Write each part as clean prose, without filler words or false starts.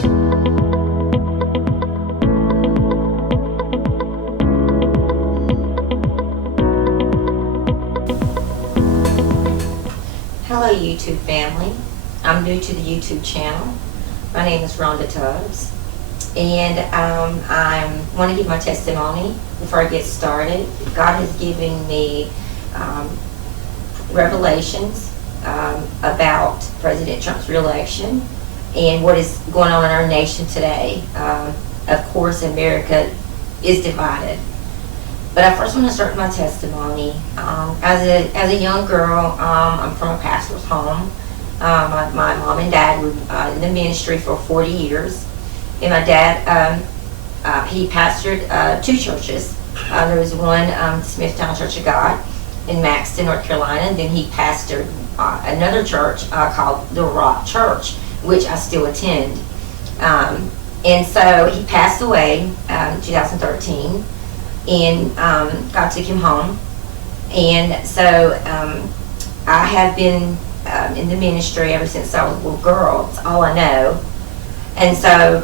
Hello YouTube family. I'm new to the YouTube channel. My name is Rhonda Tubbs, and I want to give my testimony before I get started. God has given me revelations about President Trump's reelection and what is going on in our nation today. Of course, America is divided. But I first want to start my testimony. As a young girl, I'm from a pastor's home. My mom and dad were in the ministry for 40 years. And my dad, he pastored two churches. There was one, Smithtown Church of God in Maxton, North Carolina. And then he pastored another church called the Rock Church, which I still attend. And so he passed away in 2013. And God took him home. And so I have been in the ministry ever since I was a little girl. It's all I know. And so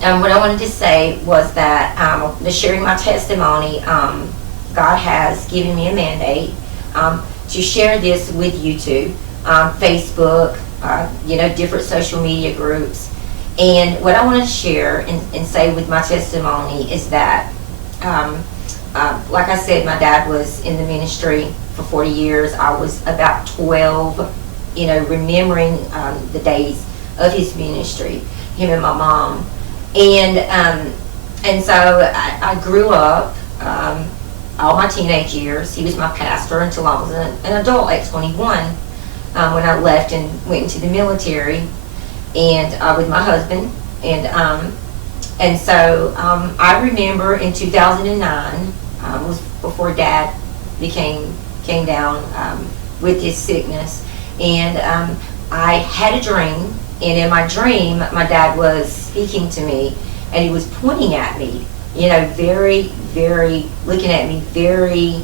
what I wanted to say was that sharing my testimony, God has given me a mandate to share this with YouTube, Facebook, different social media groups. And what I want to share and say with my testimony is that like I said, my dad was in the ministry for 40 years. I was about 12, remembering the days of his ministry, him and my mom. And so I grew up all my teenage years. He was my pastor until I was an adult at 21 when I left and went into the military and with my husband. And so I remember in 2009, was before Dad came down with his sickness, and I had a dream, and in my dream, my dad was speaking to me, and he was pointing at me, very, very, looking at me, very,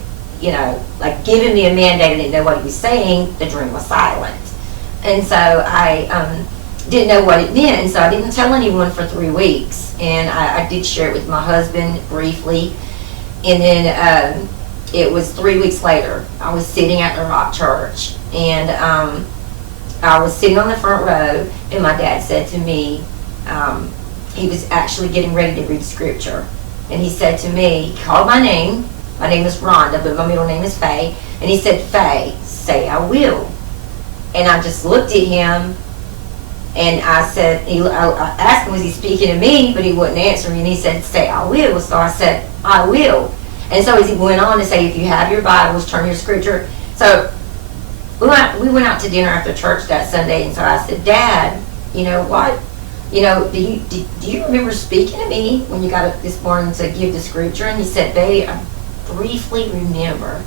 like giving me a mandate. I didn't know what he was saying. The dream was silent. And so I didn't know what it meant, and so I didn't tell anyone for 3 weeks. And I did share it with my husband briefly. And then it was 3 weeks later, I was sitting at the Rock Church, and I was sitting on the front row, and my dad said to me, he was actually getting ready to read scripture. And he said to me, he called my name is Rhonda, but my middle name is Faye. And he said, "Faye, say I will." And I just looked at him, and I said, I asked him, was he speaking to me? But he wouldn't answer me, and he said, "Say I will." So I said, "I will." And so he went on to say, "If you have your Bibles, turn your scripture." So we went out to dinner after church that Sunday, and so I said, "Dad, you know what? Do you remember speaking to me when you got up this morning to give the scripture?" And he said, "Babe, I briefly remember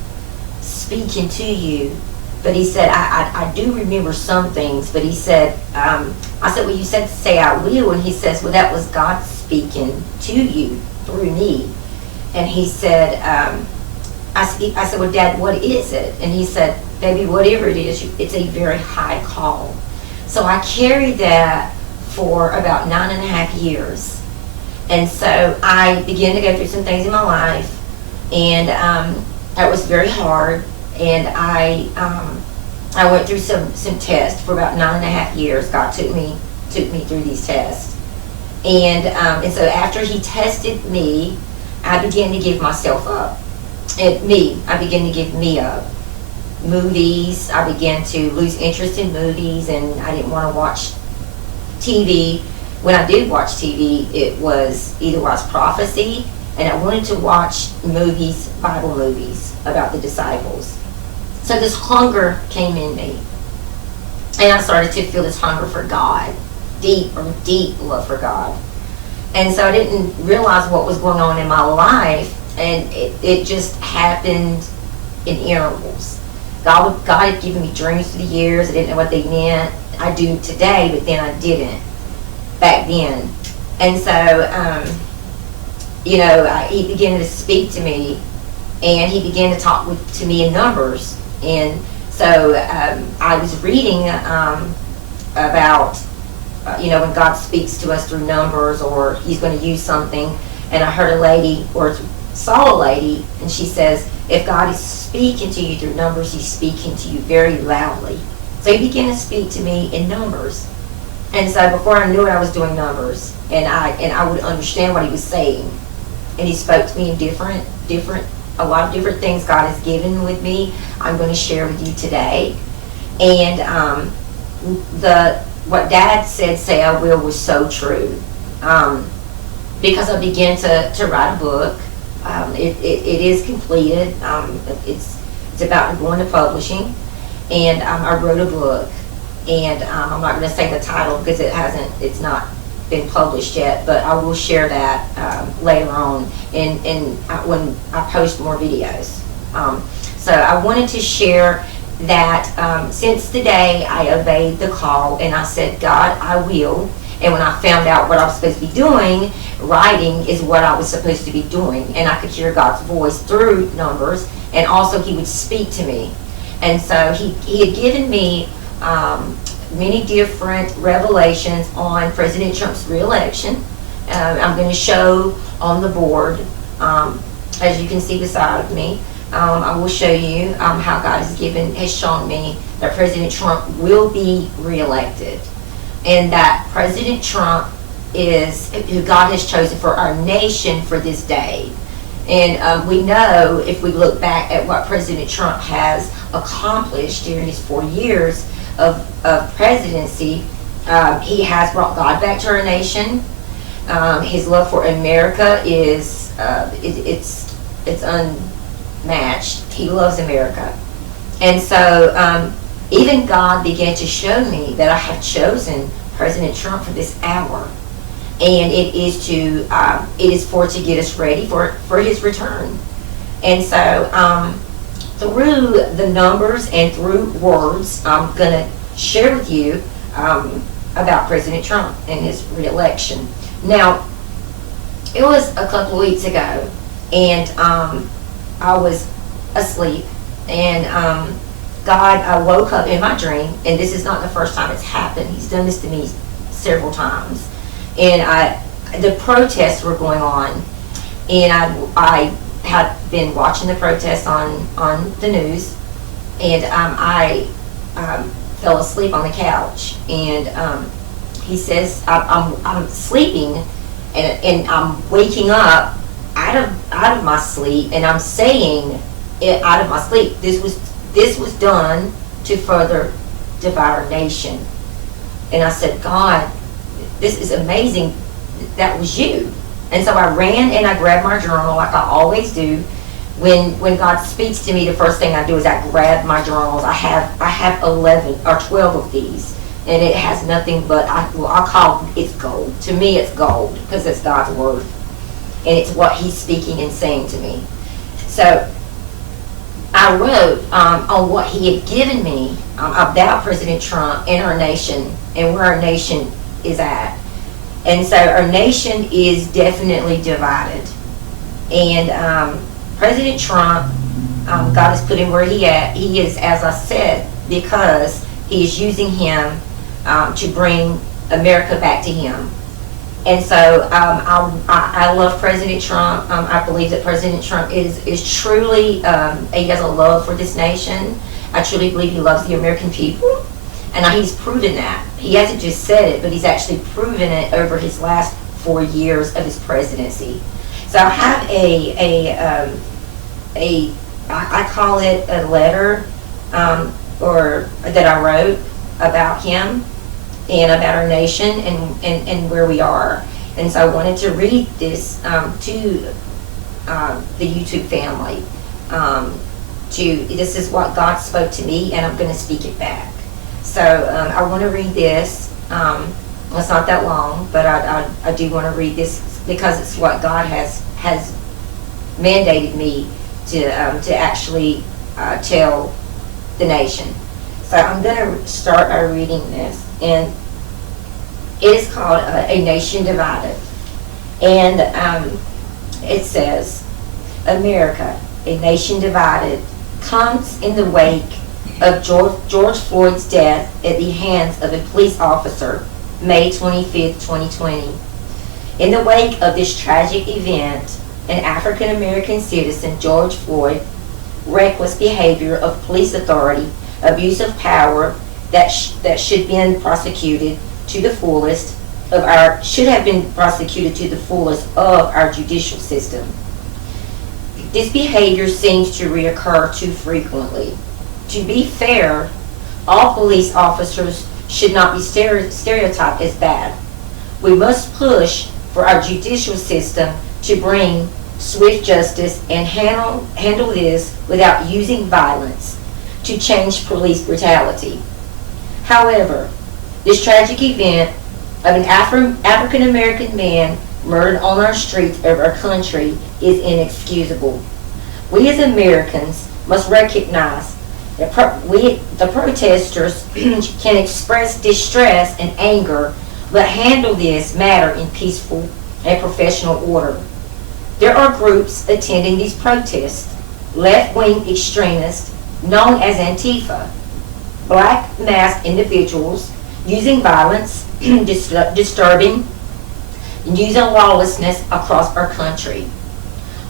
speaking to you." But he said, I do remember some things. But he said, I said, "Well, you said to say I will." And he says, "Well, that was God speaking to you through me." And he said, I said, "Well, Dad, what is it?" And he said, "Baby, whatever it is, it's a very high call." So I carried that for about 9.5 years. And so I began to go through some things in my life. And that was very hard. And I went through some tests for about 9.5 years. God took me through these tests, and so after He tested me, I began to give myself up. I began to give me up. Movies, I began to lose interest in movies, and I didn't want to watch TV. When I did watch TV, it was either prophecy, and I wanted to watch movies, Bible movies about the disciples. So this hunger came in me, and I started to feel this hunger for God, deep love for God. And so I didn't realize what was going on in my life, and it just happened in intervals. God had given me dreams through the years. I didn't know what they meant. I do today, but then I didn't back then. And so, He began to speak to me, and He began to talk to me in numbers. And so I was reading about when God speaks to us through numbers, or he's going to use something. And I heard a lady, or saw a lady, and she says, if God is speaking to you through numbers, he's speaking to you very loudly. So he began to speak to me in numbers. And so before I knew it, I was doing numbers, and I would understand what he was saying. And he spoke to me in a lot of different things God has given with me. I'm going to share with you today. And what Dad said, "Say I will," was so true. Because I began to write a book. It is completed. It's about going to publishing, and I wrote a book. And I'm not going to say the title because it's not been published yet, but I will share that later on when I post more videos. So I wanted to share that since the day I obeyed the call and I said, God, I will. And when I found out what I was supposed to be doing, writing is what I was supposed to be doing. And I could hear God's voice through numbers, and also he would speak to me. And so he had given me many different revelations on President Trump's re-election. I'm going to show on the board, as you can see beside me. I will show you how God has shown me that President Trump will be re-elected, and that President Trump is who God has chosen for our nation for this day. And we know, if we look back at what President Trump has accomplished during his 4 years of presidency, he has brought God back to our nation. His love for America is it's unmatched. He loves America. And so even God began to show me that I have chosen President Trump for this hour, and it is to get us ready for his return. And so through the numbers and through words, I'm going to share with you about President Trump and his re-election. Now, it was a couple of weeks ago, and I was asleep, and I woke up in my dream, and this is not the first time it's happened. He's done this to me several times. And the protests were going on, and I had been watching the protests on the news, and I fell asleep on the couch. And he says, I'm sleeping, and I'm waking up out of my sleep, and I'm saying it out of my sleep. This was done to further divide our nation. And I said, God, this is amazing. That was you. And so I ran and I grabbed my journal like I always do. When God speaks to me, the first thing I do is I grab my journals. I have 11 or 12 of these, and it has nothing but I call it's gold. To me, it's gold because it's God's word, and it's what He's speaking and saying to me. So I wrote on what He had given me about President Trump and our nation and where our nation is at. And so our nation is definitely divided. And President Trump, God has put him where he is, as I said, because He is using him to bring America back to Him. And so I love President Trump. I believe that President Trump is truly, he has a love for this nation. I truly believe he loves the American people. And he's proven that. He hasn't just said it, but he's actually proven it over his last 4 years of his presidency. So I have I call it a letter or that I wrote about him and about our nation and where we are. And so I wanted to read this to the YouTube family. This is what God spoke to me, and I'm going to speak it back. So I want to read this. It's not that long, but I do want to read this because it's what God has mandated me to actually tell the nation. So I'm going to start by reading this, and it is called A Nation Divided. And it says, America, a nation divided, comes in the wake of George Floyd's death at the hands of a police officer May 25th, 2020. In the wake of this tragic event, an African American citizen, George Floyd, reckless behavior of police authority, abuse of power that should have been prosecuted to the fullest of our judicial system. This behavior seems to reoccur too frequently. To be fair, all police officers should not be stereotyped as bad. We must push for our judicial system to bring swift justice and handle this without using violence to change police brutality. However, this tragic event of an African American man murdered on our streets of our country is inexcusable. We as Americans must recognize that the protesters can express distress and anger, but handle this matter in peaceful and professional order. There are groups attending these protests, left-wing extremists known as Antifa, black masked individuals using violence, disturbing, and using lawlessness across our country.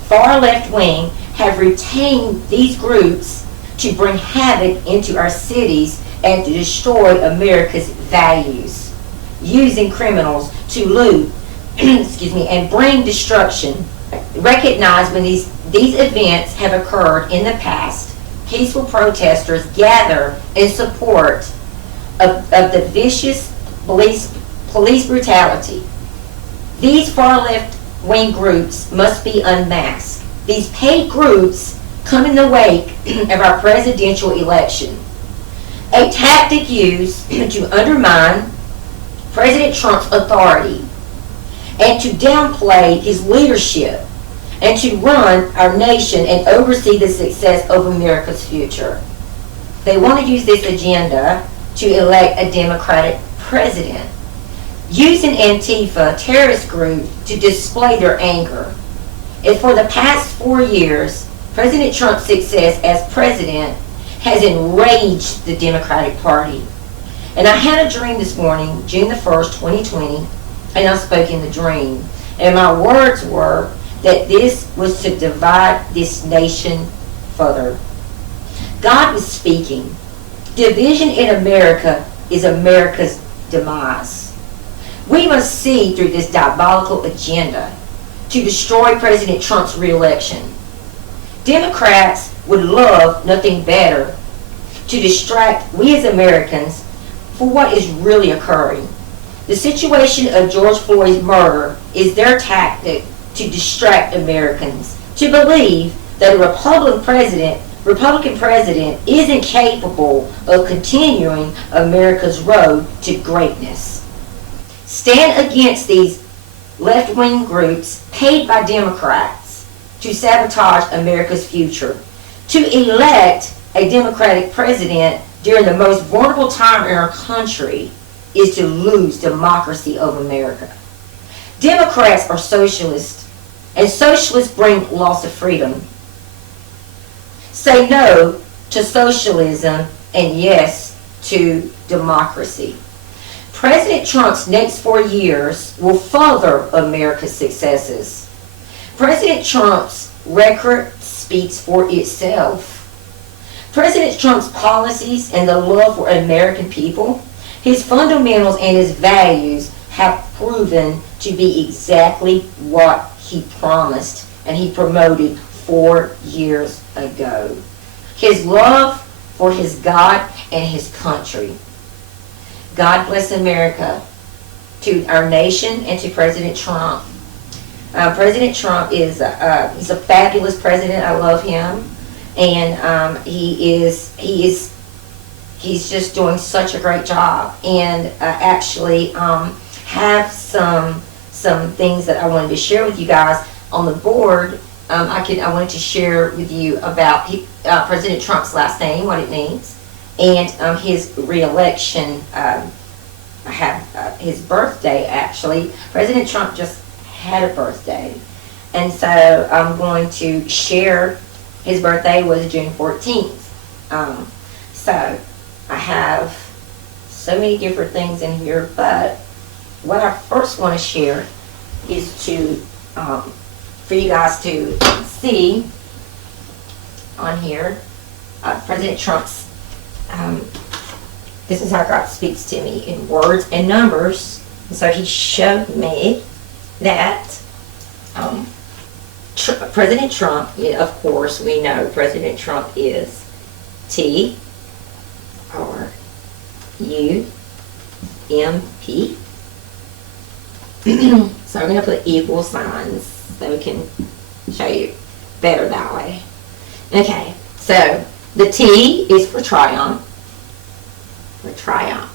Far left-wing have retained these groups to bring havoc into our cities and to destroy America's values, using criminals to loot and bring destruction. Recognize when these events have occurred in the past, peaceful protesters gather in support of the vicious police brutality. These far left-wing groups must be unmasked. These paid groups come in the wake of our presidential election, a tactic used to undermine President Trump's authority and to downplay his leadership and to run our nation and oversee the success of America's future. They want to use this agenda to elect a Democratic president, using Antifa, terrorist group, to display their anger. And for the past 4 years, President Trump's success as president has enraged the Democratic Party. And I had a dream this morning, June the 1st, 2020, and I spoke in the dream. And my words were that this was to divide this nation further. God was speaking. Division in America is America's demise. We must see through this diabolical agenda to destroy President Trump's reelection. Democrats would love nothing better to distract we as Americans for what is really occurring. The situation of George Floyd's murder is their tactic to distract Americans to believe that a Republican president is incapable of continuing America's road to greatness. Stand against these left-wing groups paid by Democrats to sabotage America's future. To elect a Democratic president during the most vulnerable time in our country is to lose democracy of America. Democrats are socialists, and socialists bring loss of freedom. Say no to socialism and yes to democracy. President Trump's next 4 years will further America's successes. President Trump's record speaks for itself. President Trump's policies and the love for American people, his fundamentals and his values have proven to be exactly what he promised and he promoted 4 years ago. His love for his God and his country. God bless America, to our nation and to President Trump. President Trump is he's a fabulous president. I love him, and he's just doing such a great job. And actually have some things that I wanted to share with you guys on the board. I wanted to share with you about President Trump's last name, what it means, and his re-election. I have his birthday, actually. President Trump just had a birthday, and so I'm going to share. His birthday was June 14th. So I have so many different things in here, but what I first want to share is to, for you guys to see on here, President Trump's, this is how God speaks to me in words and numbers. And so he showed me that President Trump, of course, we know President Trump is T-R-U-M-P. So I'm going to put equal signs so we can show you better that way. Okay, so the T is for triumph. For triumph.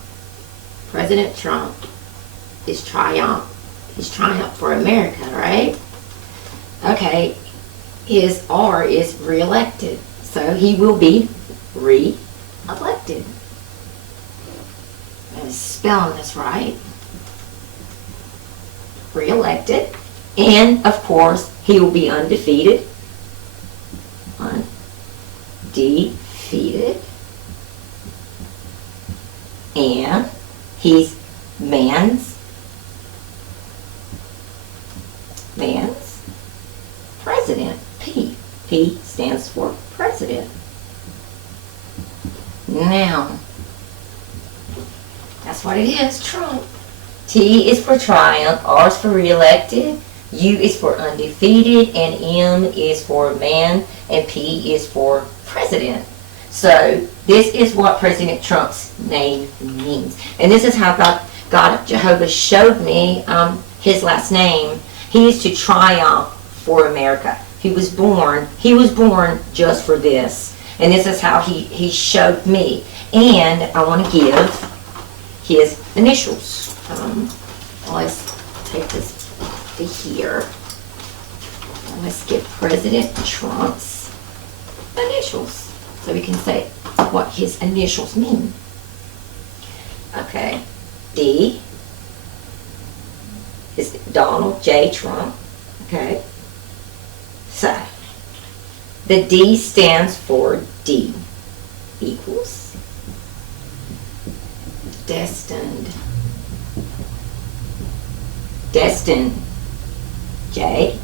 President Trump is triumph. He's triumph for America, right? Okay, his R is re-elected. So he will be re-elected. I'm spelling this right. Re-elected. And, of course, he will be undefeated. Undefeated. And he's man's president. P. P stands for president. Now, that's what it is, Trump. T is for triumph, R is for re-elected, U is for undefeated, and M is for man, and P is for president. So this is what President Trump's name means. And this is how God Jehovah showed me his last name. He is to triumph for America. He was born just for this. And this is how he showed me. And I want to give his initials. Let's take this to here. Let's get President Trump's initials so we can say what his initials mean. Okay, D is Donald J. Trump. Okay, so the D stands for D equals destined. Destined. J.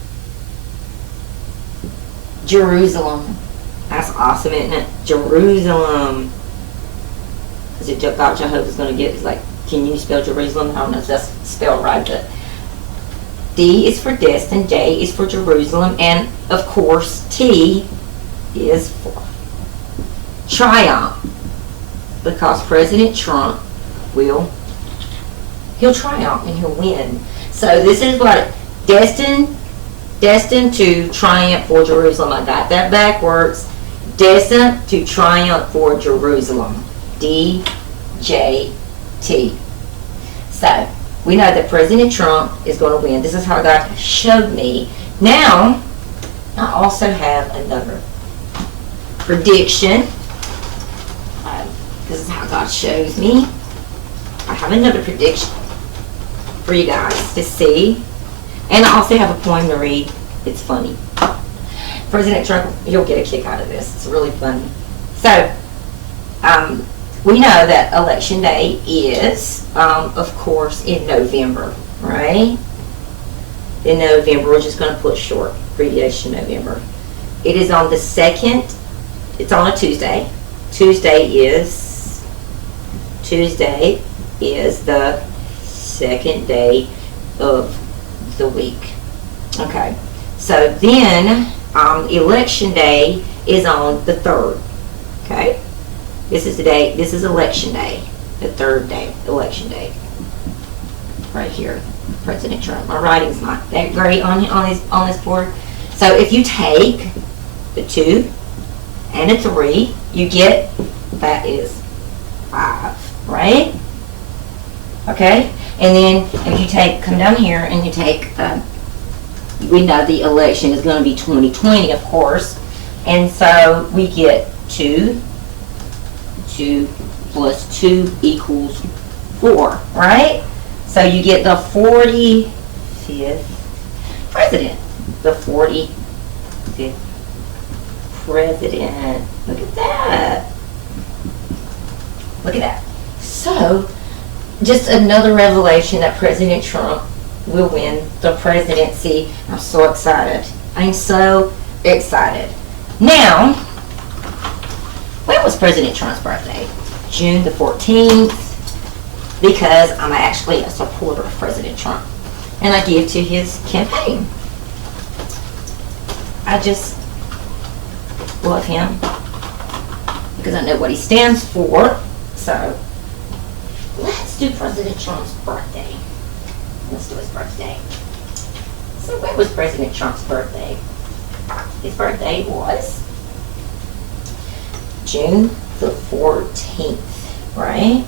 Jerusalem. That's awesome, isn't it? Jerusalem. Because God Jehovah's going to get, it's like, can you spell Jerusalem? I don't know if that's spelled right, but D is for destined, J is for Jerusalem, and of course T is for triumph. Because President Trump he'll triumph and he'll win. So this is what destined to triumph for Jerusalem. I got that backwards. Destined to triumph for Jerusalem. D-J-T. So we know that President Trump is going to win. This is how God showed me. Now, I also have another prediction. This is how God shows me. I have another prediction for you guys to see. And I also have a poem to read. It's funny. President Trump, you'll get a kick out of this. It's really funny. So, we know that Election Day is, of course, in November, right? In November, we're just going to put short, abbreviation November. It is on the 2nd, it's on a Tuesday. Tuesday is the 2nd day of the week. Okay, so then Election Day is on the 3rd. Okay, this is Election Day, the 3rd day, Election Day. Right here, President Trump. My writing's not that great on this board. So if you take the 2 and a 3, you get, that is 5, right? Okay, and then if you come down here and you take, we know the election is going to be 2020, of course, and so we get 2 plus 2 equals 4, right? So you get the 45th president. The 45th president. Look at that. Look at that. So, just another revelation that President Trump will win the presidency. I'm so excited. I'm so excited. Now, when was President Trump's birthday? June the 14th, because I'm actually a supporter of President Trump, and I give to his campaign. I just love him because I know what he stands for. So let's do President Trump's birthday. Let's do his birthday. So when was President Trump's birthday? His birthday was June the 14th, right?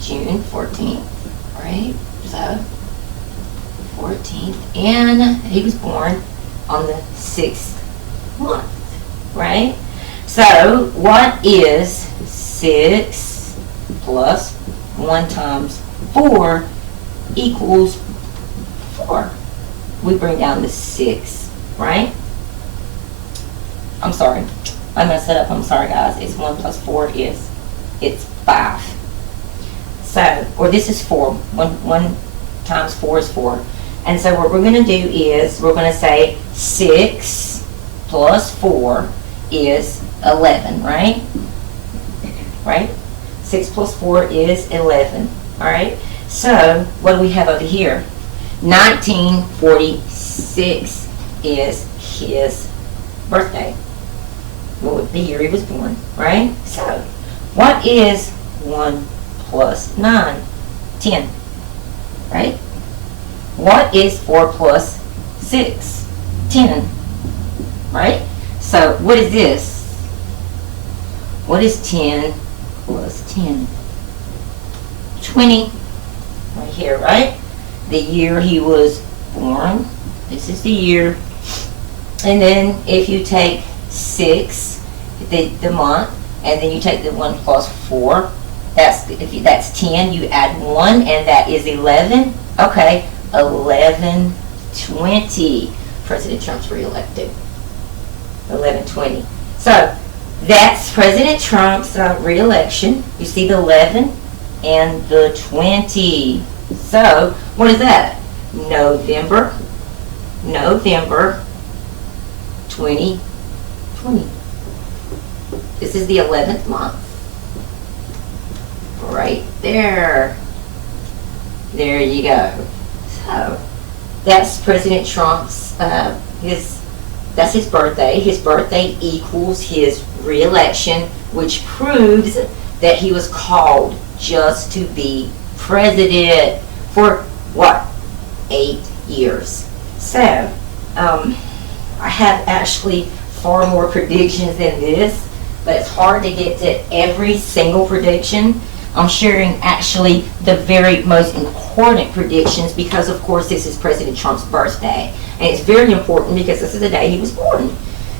June 14th, right? So 14th, and he was born on the 6th month, right? So what is 6 plus 1 times 4 equals 4? We bring down the 6, right? I'm sorry, I messed it up. I'm sorry, guys. It's 1 plus 4 it's 5. So, or this is 4. 1 times 4 is 4. And so what we're going to do is we're going to say 6 plus 4 is 11, right? Right? 6 plus 4 is 11. All right? So, what do we have over here? 1946 is his birthday. Well, the year he was born, right? So, what is 1 plus 9? 10, right? What is 4 plus 6? 10, right? So, what is this? What is 10 plus 10? 20, right here, right? The year he was born. This is the year. And then if you take 6, the month, and then you take the 1 plus 4, that's 10, you add 1, and that is 11. Okay, 1120. President Trump's reelected. 1120. So that's President Trump's reelection. You see the 11 and the 20. So what is that? November 2020. This is the 11th month. Right there. There you go. So that's President Trump's that's his birthday. His birthday equals his re-election, which proves that he was called just to be president for what? 8 years. So I have actually far more predictions than this, but it's hard to get to every single prediction. I'm sharing actually the very most important predictions because, of course, this is President Trump's birthday. And it's very important because this is the day he was born.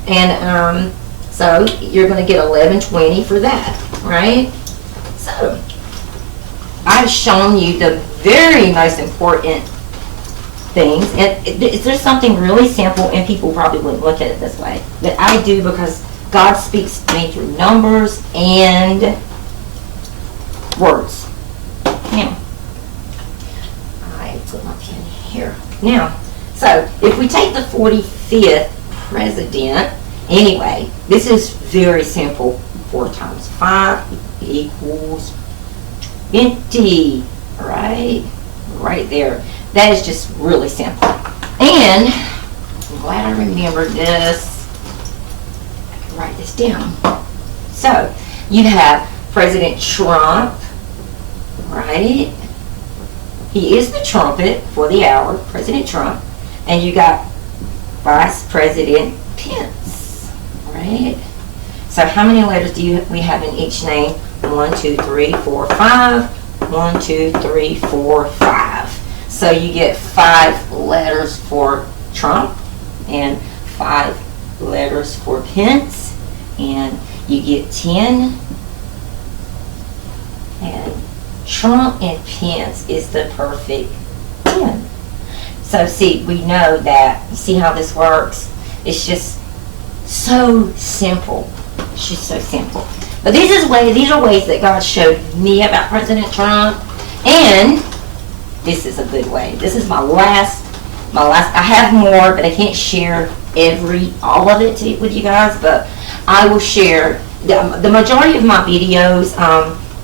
And so you're going to get 1120 for that, right? So I've shown you the very most important things. And there's something really simple, and people probably wouldn't look at it this way, that I do because God speaks to me through numbers and words. Now, I put my pen here. Now, so if we take the 45th president, anyway, this is very simple. 4 times 5 equals 20, right? Right there. That is just really simple. And I'm glad I remembered this. I can write this down. So, you have President Trump, right? He is the trumpet for the hour, President Trump. And you got Vice President Pence, right? So how many letters do we have in each name? 1, 2, 3, 4, 5. 1, 2, 3, 4, 5. So you get 5 letters for Trump and 5 letters for Pence. And you get 10. And Trump and Pence is the perfect 10. So see, we know that. You see how this works? It's just so simple. It's just so simple. But these are ways that God showed me about President Trump. And this is a good way. This is my last, I have more, but I can't share all of it with you guys, but I will share the majority of my videos.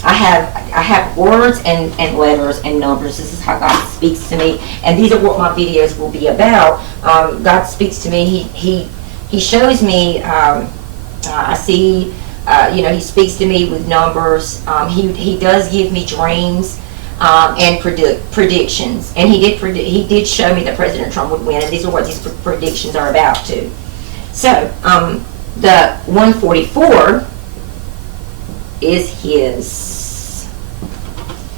I have words and letters and numbers. This is how God speaks to me, and these are what my videos will be about. God speaks to me. He shows me. I see. He speaks to me with numbers. He does give me dreams and predictions. And he did show me that President Trump would win, and these are what these predictions are about too. So the 144 is his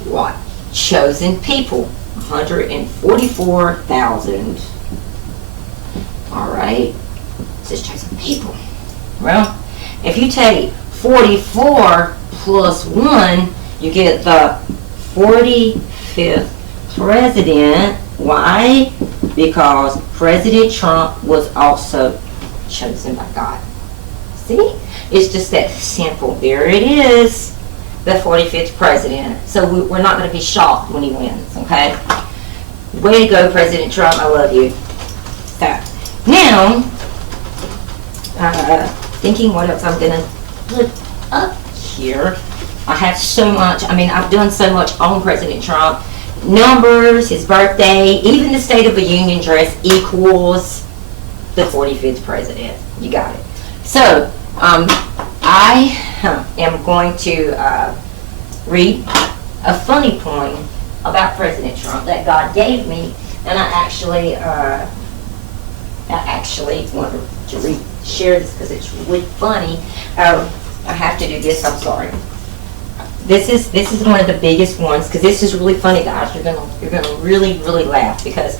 what? Chosen people. 144,000. All right. This is chosen people. Well, if you take 44 plus 1, you get the 45th president. Why? Because President Trump was also chosen by God. See? It's just that simple. There it is. The 45th president. So we're not going to be shocked when he wins, okay? Way to go, President Trump. I love you. So, now, thinking what else I'm going to put up here. I have so much. I mean, I've done so much on President Trump. Numbers, his birthday, even the State of the Union address equals the 45th president. You got it. So, I am going to read a funny poem about President Trump that God gave me, and I actually want to share this because it's really funny. I have to do this. I'm sorry. This is one of the biggest ones because this is really funny, guys. You're gonna really laugh because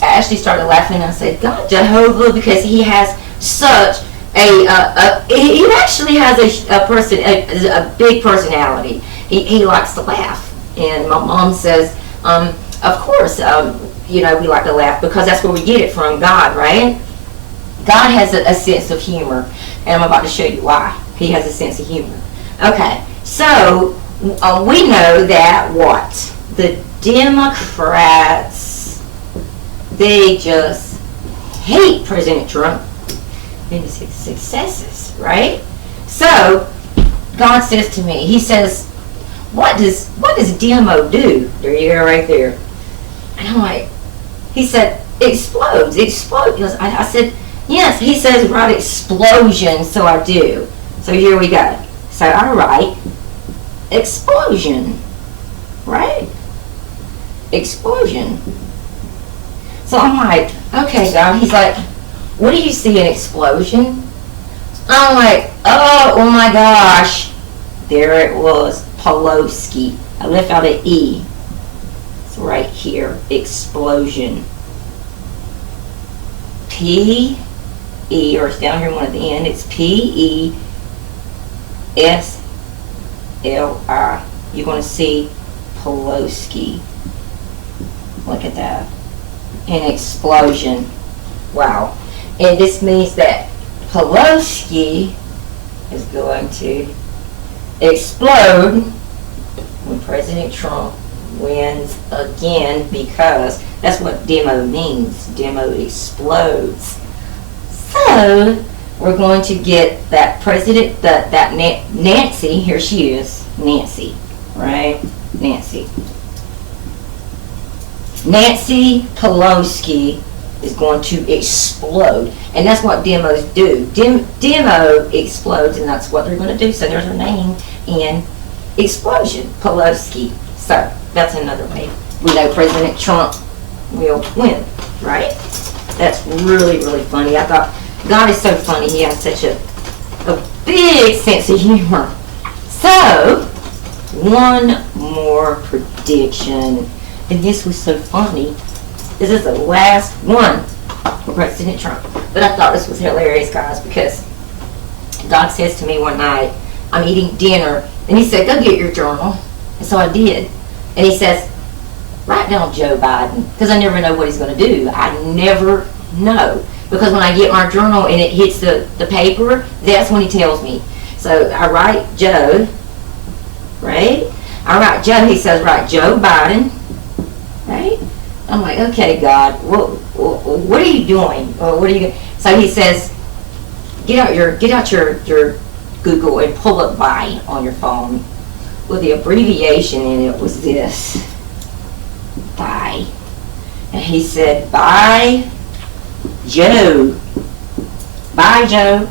I actually started laughing and I said, God, Jehovah, because he has such he actually has a big personality. He likes to laugh, and my mom says, of course, we like to laugh because that's where we get it from, God, right? God has a sense of humor, and I'm about to show you why he has a sense of humor. Okay, so we know that what? The Democrats, they just hate President Trump and his successes, right? So God says to me, he says, what does demo do? There you go, right there. And I'm like, he said, explodes. Because I said, yes. He says, write explosion, so I do. So here we go. So I write explosion, right? Explosion. So I'm like, okay, God. He's like, what do you see in explosion? I'm like, oh my gosh. There it was, Pelosi. I left out an E. It's right here, explosion. P-E, or it's down here one at the end. It's P-E-S-L-I. You're going to see Pelosi. Look at that. An explosion. Wow. And this means that Pelosi is going to explode when President Trump wins again, because that's what demo means. Demo explodes. So we're going to get that president, that Nancy. Here she is, Nancy, right? Nancy Pelosi is going to explode, and that's what demos do. Demo explodes, and that's what they're going to do. So there's her name in explosion, Pelosi. So that's another way we know President Trump will win, right? That's really funny. I thought God is so funny. He has such a big sense of humor. So one more prediction, and this was so funny. This is the last one for President Trump. But I thought this was hilarious, guys, because God says to me one night, I'm eating dinner, and he said, go get your journal. And so I did. And he says, write down Joe Biden, because I never know what he's going to do. I never know. Because when I get my journal and it hits the paper, that's when he tells me. So I write Joe, right? I write Joe. He says, write Joe Biden. Right? I'm like, okay, God, what are you doing? What are you? So he says, get out your Google and pull up Biden on your phone. Well, the abbreviation in it was this, Bye. And he said, Bye, Joe. Bye, Joe.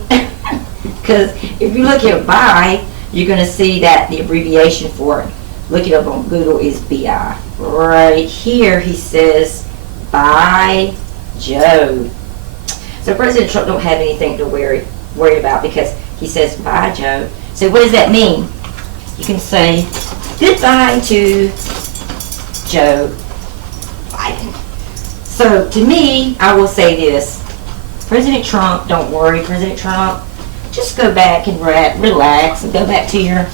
Because if you look at Bye, you're going to see that the abbreviation for it, look it up on Google, is BI. Right here, he says, Bye, Joe. So President Trump don't have anything to worry about because he says, Bye, Joe. So what does that mean? You can say goodbye to Joe Biden. So to me, I will say this. President Trump, don't worry, President Trump, just go back and relax and go back to your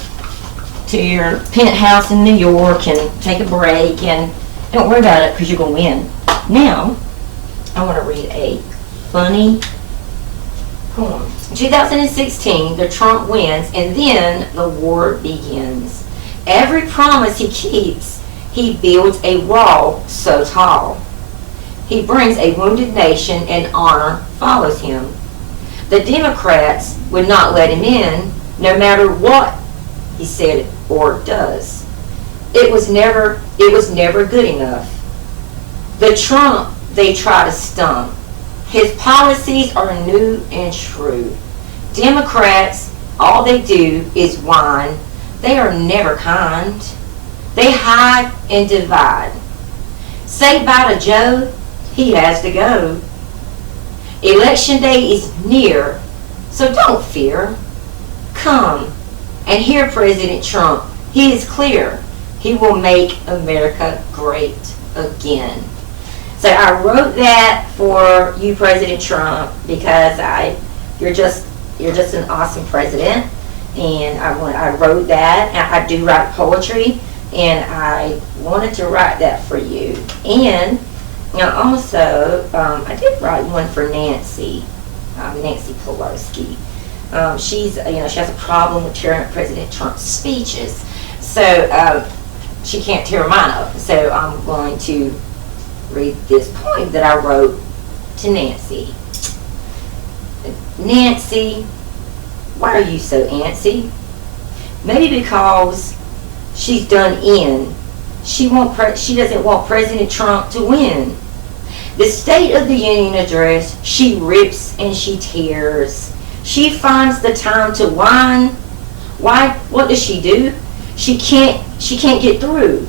penthouse in New York and take a break and don't worry about it because you're going to win. Now, I want to read a funny poem. In 2016, the Trump wins and then the war begins. Every promise he keeps, he builds a wall so tall. He brings a wounded nation and honor follows him. The Democrats would not let him in no matter what he said or does. It was never good enough. The Trump they try to stump. His policies are new and shrewd. Democrats, all they do is whine. They are never kind. They hide and divide. Say bye to Joe, he has to go. Election day is near, so don't fear. Come and hear President Trump. He is clear. He will make America great again. So I wrote that for you, President Trump, because you're just an awesome president, and I wrote that. And I do write poetry, and I wanted to write that for you. And also, I did write one for Nancy Pelosi. She has a problem with tearing up President Trump's speeches, so she can't tear mine up. So I'm going to read this poem that I wrote to Nancy. Nancy, why are you so antsy? Maybe because she's done in. She doesn't want President Trump to win. The State of the Union address, she rips and she tears. She finds the time to whine. Why? What does she do? She can't get through.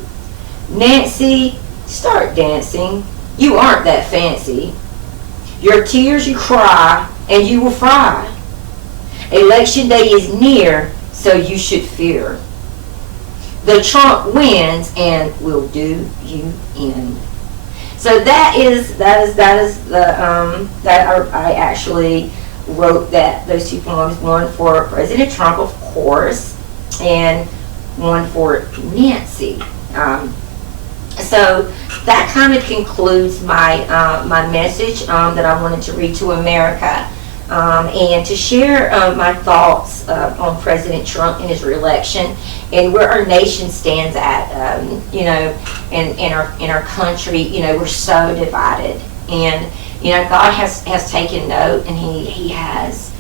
Nancy, start dancing. You aren't that fancy. Your tears you cry and you will fry. Election day is near, so you should fear. The Trump wins and will do you in. So I actually wrote those two poems, one for President Trump, of course, and one for Nancy. So that kind of concludes my message that I wanted to read to America, and to share my thoughts on President Trump and his reelection and where our nation stands at, in our country. We're so divided, and God has taken note, and he has,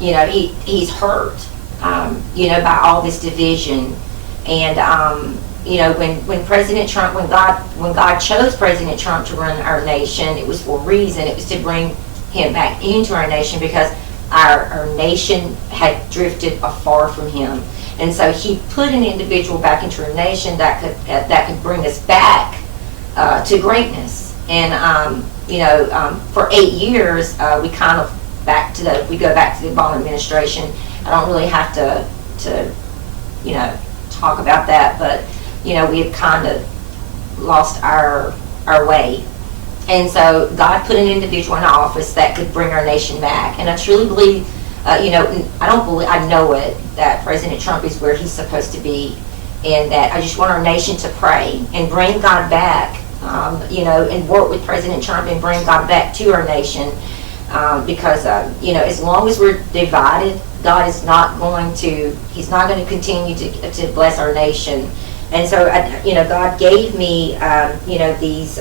he's hurt, by all this division, and when President Trump, when God chose President Trump to run our nation, it was for a reason. It was to bring him back into our nation because our nation had drifted afar from him. And so he put an individual back into our nation that could bring us back to greatness. And for 8 years, we go back to the Obama administration. I don't really have to talk about that, but we have kind of lost our way. And so God put an individual in office that could bring our nation back. And I truly believe, I know it, that President Trump is where he's supposed to be, and that I just want our nation to pray and bring God back, and work with President Trump and bring God back to our nation, because as long as we're divided, God is not going to, he's not going to continue to bless our nation. And so, God gave me, these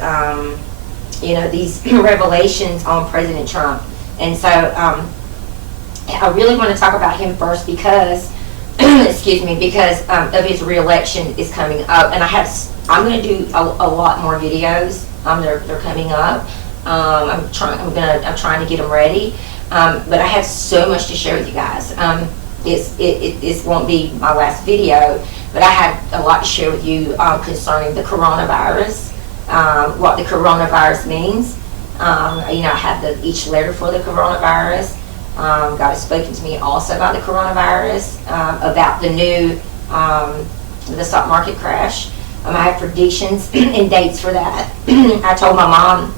revelations on President Trump. And so, I really want to talk about him first because, because of his re-election is coming up. And I'm going to do a lot more videos. They're coming up. I'm trying to get them ready. But I have so much to share with you guys. It won't be my last video, but I have a lot to share with you concerning the coronavirus, what the coronavirus means. I have each letter for the coronavirus. God has spoken to me also about the coronavirus, about the new the stock market crash. I have predictions and dates for that. I told my mom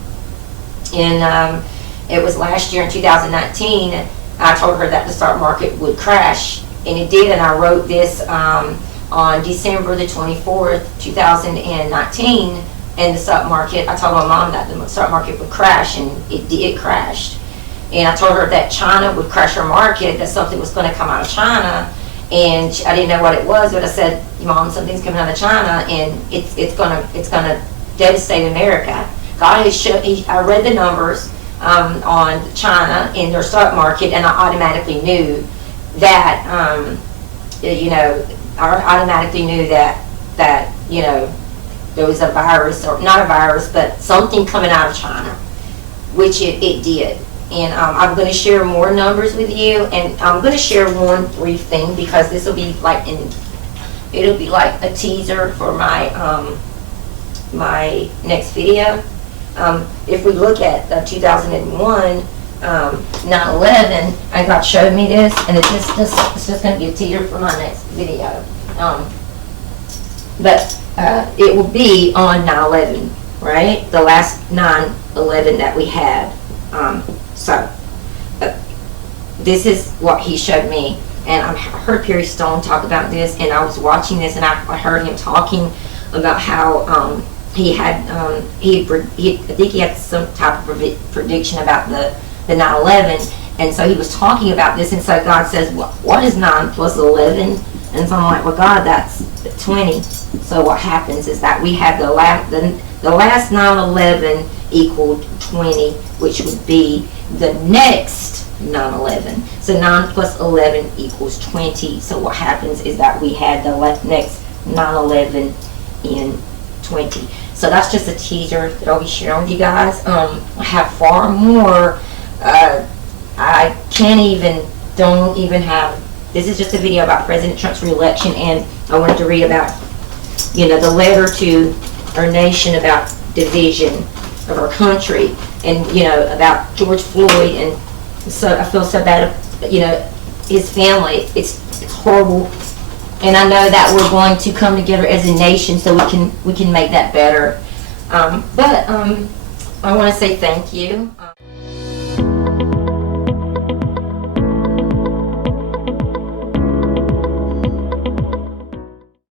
it was last year in 2019, I told her that the stock market would crash, and it did, and I wrote this on December the 24th, 2019, and the stock market, I told my mom that the stock market would crash, and it crashed. And I told her that China would crash her market, that something was going to come out of China, and I didn't know what it was, but I said, Mom, something's coming out of China, and it's gonna devastate America. God has showed, I read the numbers on China in their stock market, and I automatically knew that, there was a virus, or not a virus, but something coming out of China, which it did. And I'm going to share more numbers with you, and I'm going to share one brief thing because this will be like it'll be like a teaser for my my next video. If we look at 2001, 9/11, and God showed me this, and it's just going to be a teaser for my next video. But it will be on 9/11, right? The last 9/11 that we had. So this is what he showed me, and I heard Perry Stone talk about this, and I was watching this, and I heard him talking about how he had I think he had some type of prediction about the 9/11, and so he was talking about this, and so God says, what is 9 plus 11? And so I'm like, well, God, that's 20. So what happens is that we have the last 9/11 equaled 20, which would be the next 9/11. So 9 plus 11 equals 20. So what happens is that we had the next 9/11 in 20. So that's just a teaser that I'll be sharing with you guys. I have far more. I don't even have. This is just a video about President Trump's re-election, and I wanted to read about, the letter to our nation about division of our country, and about George Floyd, and so I feel so bad, his family. It's horrible, and I know that we're going to come together as a nation so we can make that better. But I want to say thank you.